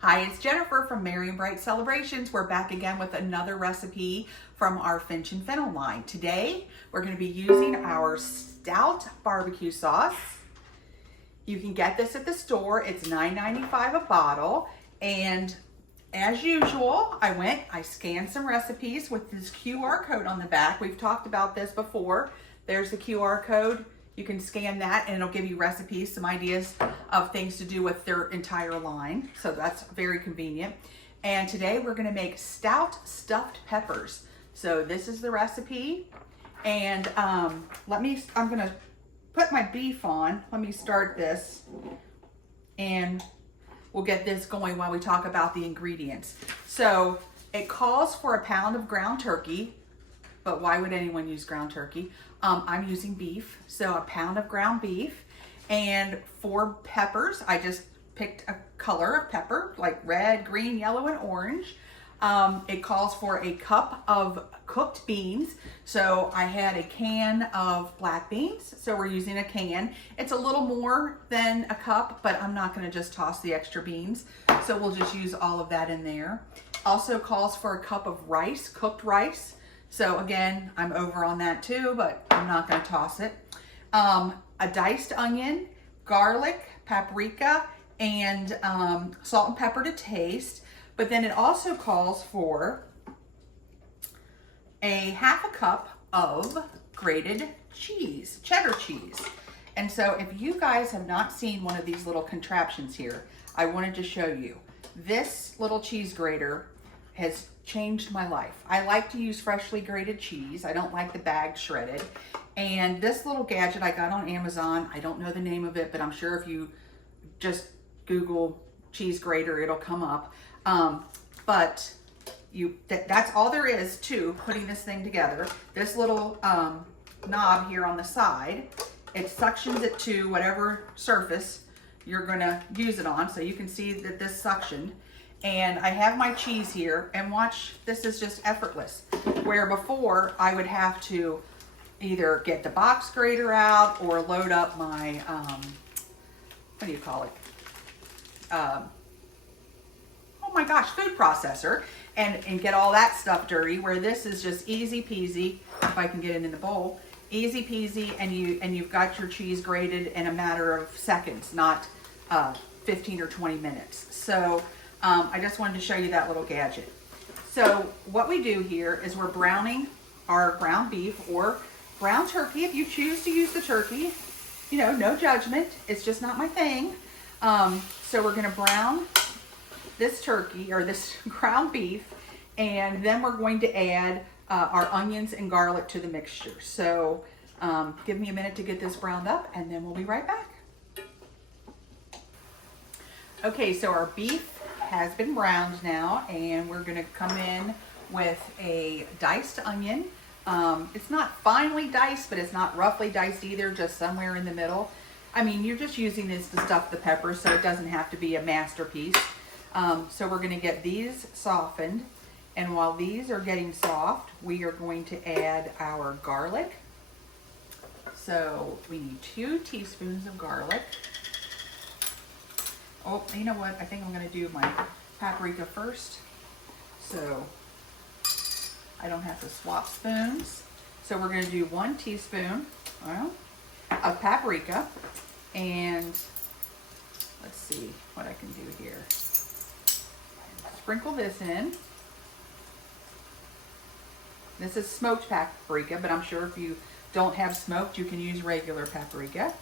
Hi, it's Jennifer from Merry and Bright Celebrations. We're back again with another recipe from our Finch and Fennel line. Today, we're going to be using our Stout BBQ sauce. You can get this at the store. It's $9.95 a bottle. And as usual, I scanned some recipes with this QR code on the back. We've talked about this before. There's the QR code. You can scan that and it'll give you recipes, some ideas of things to do with their entire line. So that's very convenient. And today we're gonna make stout stuffed peppers. So this is the recipe. And I'm gonna put my beef on. Let me start this and we'll get this going while we talk about the ingredients. So it calls for a pound of ground turkey, but why would anyone use ground turkey? I'm using beef, so a pound of ground beef, and 4 peppers. I just picked a color of pepper, like red, green, yellow, and orange. It calls for a cup of cooked beans. So I had a can of black beans, so we're using a can. It's a little more than a cup, but I'm not gonna just toss the extra beans. So we'll just use all of that in there. Also calls for a cup of rice, cooked rice. So again, I'm over on that too, but I'm not gonna toss it. A diced onion, garlic, paprika, and salt and pepper to taste. But then it also calls for a half a cup of grated cheese, cheddar cheese. And so if you guys have not seen one of these little contraptions here, I wanted to show you. This little cheese grater has changed my life. I like to use freshly grated cheese. I don't like the bagged shredded. And this little gadget I got on Amazon, I don't know the name of it, but I'm sure if you just Google cheese grater, it'll come up. But that's all there is to putting this thing together. This little knob here on the side, it suctions it to whatever surface you're gonna use it on. So you can see that this suctioned. And I have my cheese here, and watch, this is just effortless. Where before I would have to either get the box grater out or load up my, what do you call it? Oh my gosh, food processor and get all that stuff dirty, where this is just easy peasy, if I can get it in the bowl, easy peasy, and you've got your cheese grated in a matter of seconds, not 15 or 20 minutes. So I just wanted to show you that little gadget. So what we do here is we're browning our ground beef or ground turkey. If you choose to use the turkey, you know, no judgment. It's just not my thing. So we're gonna brown this turkey or this ground beef, and then we're going to add our onions and garlic to the mixture. So give me a minute to get this browned up and then we'll be right back. Okay, so our beef has been browned now, and we're gonna come in with a diced onion. It's not finely diced, but it's not roughly diced either, just somewhere in the middle. I mean, you're just using this to stuff the peppers, so it doesn't have to be a masterpiece. So we're gonna get these softened, and while these are getting soft, we are going to add our garlic. So we need 2 teaspoons of garlic. Oh, you know what? I think I'm gonna do my paprika first, so I don't have to swap spoons. So we're gonna do 1 teaspoon of paprika, and let's see what I can do here. Sprinkle this in. This is smoked paprika, but I'm sure if you don't have smoked, you can use regular paprika.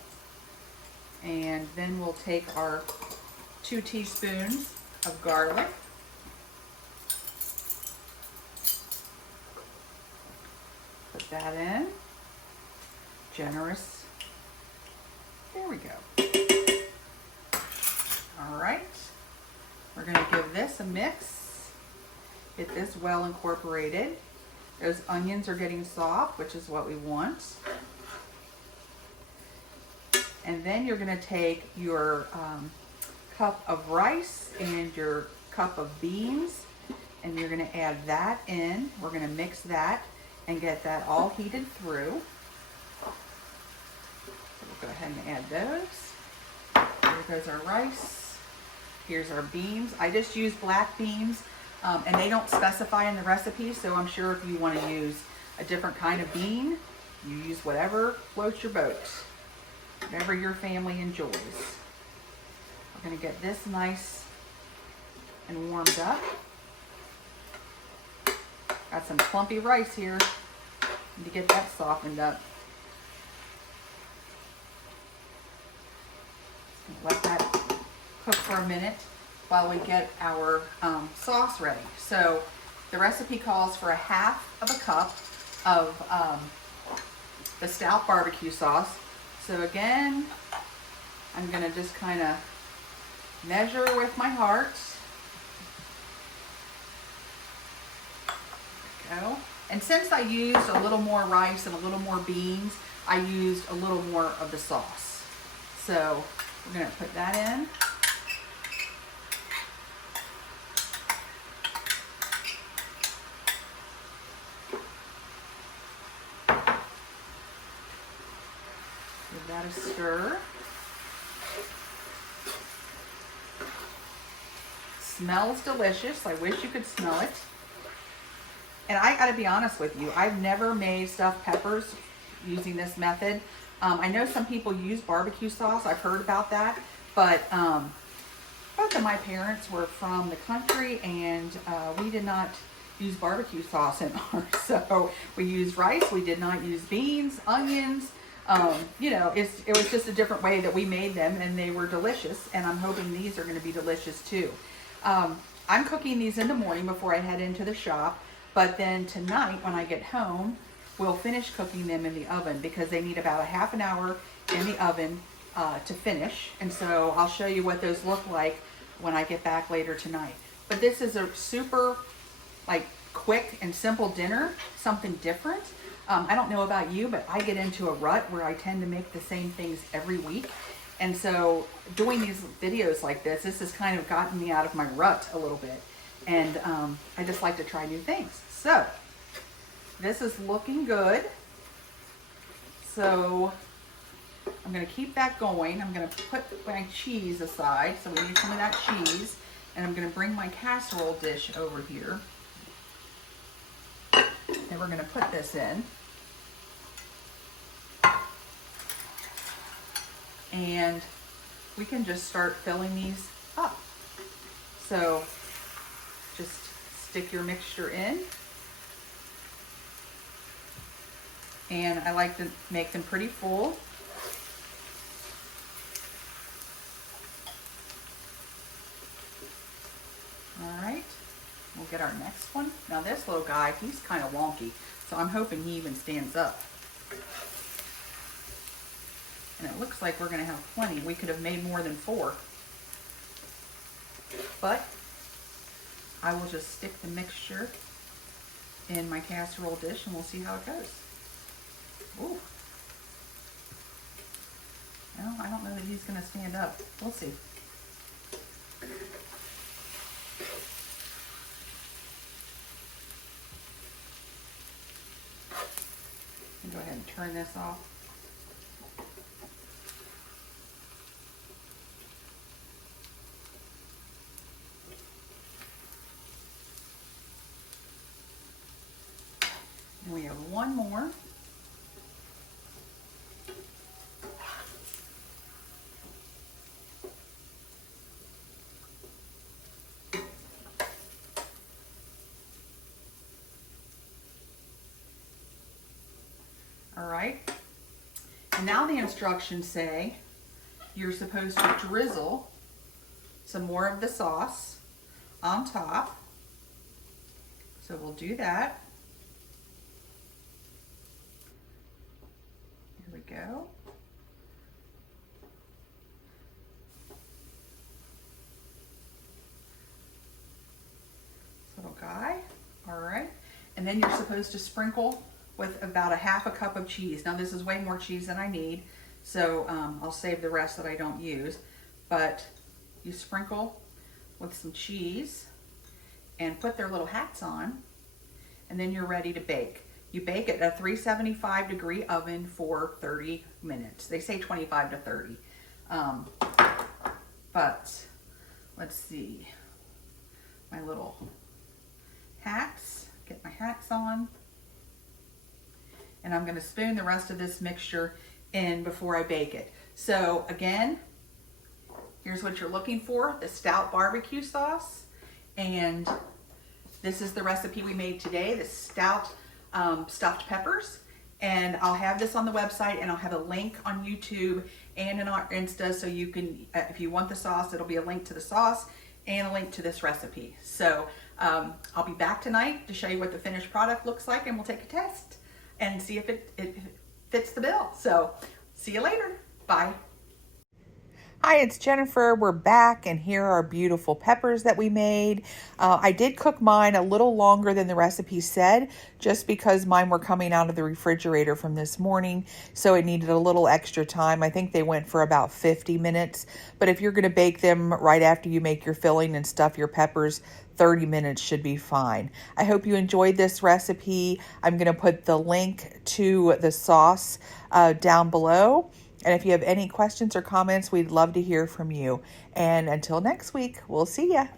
And then we'll take our 2 teaspoons of garlic. Put that in. Generous. There we go. All right. We're gonna give this a mix. Get this well incorporated. Those onions are getting soft, which is what we want. And then you're gonna take your cup of rice and your cup of beans, and you're gonna add that in. We're gonna mix that and get that all heated through. So we'll go ahead and add those. There goes our rice. Here's our beans. I just use black beans, and they don't specify in the recipe, so I'm sure if you want to use a different kind of bean, you use whatever floats your boat, whatever your family enjoys. We're going to get this nice and warmed up. Got some clumpy rice here. Need to get that softened up. Let that cook for a minute while we get our sauce ready. So the recipe calls for 1/2 cup of the Stout BBQ sauce. So again, I'm gonna just kind of measure with my heart. There we go. And since I used a little more rice and a little more beans, I used a little more of the sauce. So we're gonna put that in. Give that a stir. Smells delicious. I wish you could smell it. And I gotta be honest with you, I've never made stuffed peppers using this method. I know some people use barbecue sauce. I've heard about that, but both of my parents were from the country, and we did not use barbecue sauce in ours. So we used rice. We did not use beans, onions. You know, it was just a different way that we made them, and they were delicious. And I'm hoping these are going to be delicious too. I'm cooking these in the morning before I head into the shop. But then tonight, when I get home, we'll finish cooking them in the oven because they need about 1/2 hour in the oven to finish. And so I'll show you what those look like when I get back later tonight. But this is a super, like, quick and simple dinner, something different. I don't know about you, but I get into a rut where I tend to make the same things every week. And so doing these videos like this has kind of gotten me out of my rut a little bit. And I just like to try new things. So this is looking good. So I'm going to keep that going. I'm going to put my cheese aside. So we need some of that cheese. And I'm going to bring my casserole dish over here. And we're going to put this in. And we can just start filling these up. So just stick your mixture in. And I like to make them pretty full. All right, we'll get our next one. Now this little guy, he's kind of wonky, so I'm hoping he even stands up. And it looks like we're gonna have plenty. We could have made more than 4. But I will just stick the mixture in my casserole dish and we'll see how it goes. Ooh. Well, I don't know that he's gonna stand up. We'll see. Go ahead and turn this off. And we have one more. All right, and now the instructions say you're supposed to drizzle some more of the sauce on top. So we'll do that. Here we go. This little guy. All right, and then you're supposed to sprinkle with about 1/2 cup of cheese. Now this is way more cheese than I need, so I'll save the rest that I don't use. But you sprinkle with some cheese and put their little hats on, and then you're ready to bake. You bake at a 375 degree oven for 30 minutes. They say 25 to 30. But let's see, my little hacks. Get my hacks on. And I'm going to spoon the rest of this mixture in before I bake it. So again, here's what you're looking for, the Stout barbecue sauce. And this is the recipe we made today, the Stout stuffed peppers. And I'll have this on the website, and I'll have a link on YouTube and in our Insta, so you can, if you want the sauce, it'll be a link to the sauce and a link to this recipe. So I'll be back tonight to show you what the finished product looks like, and we'll take a test and see if it fits the bill. So see you later. Bye. Hi, it's Jennifer. We're back, and here are beautiful peppers that we made. I did cook mine a little longer than the recipe said, just because mine were coming out of the refrigerator from this morning, so it needed a little extra time. I think they went for about 50 minutes, but if you're going to bake them right after you make your filling and stuff your peppers, 30 minutes should be fine. I hope you enjoyed this recipe. I'm going to put the link to the sauce down below. And if you have any questions or comments, we'd love to hear from you. And until next week, we'll see ya.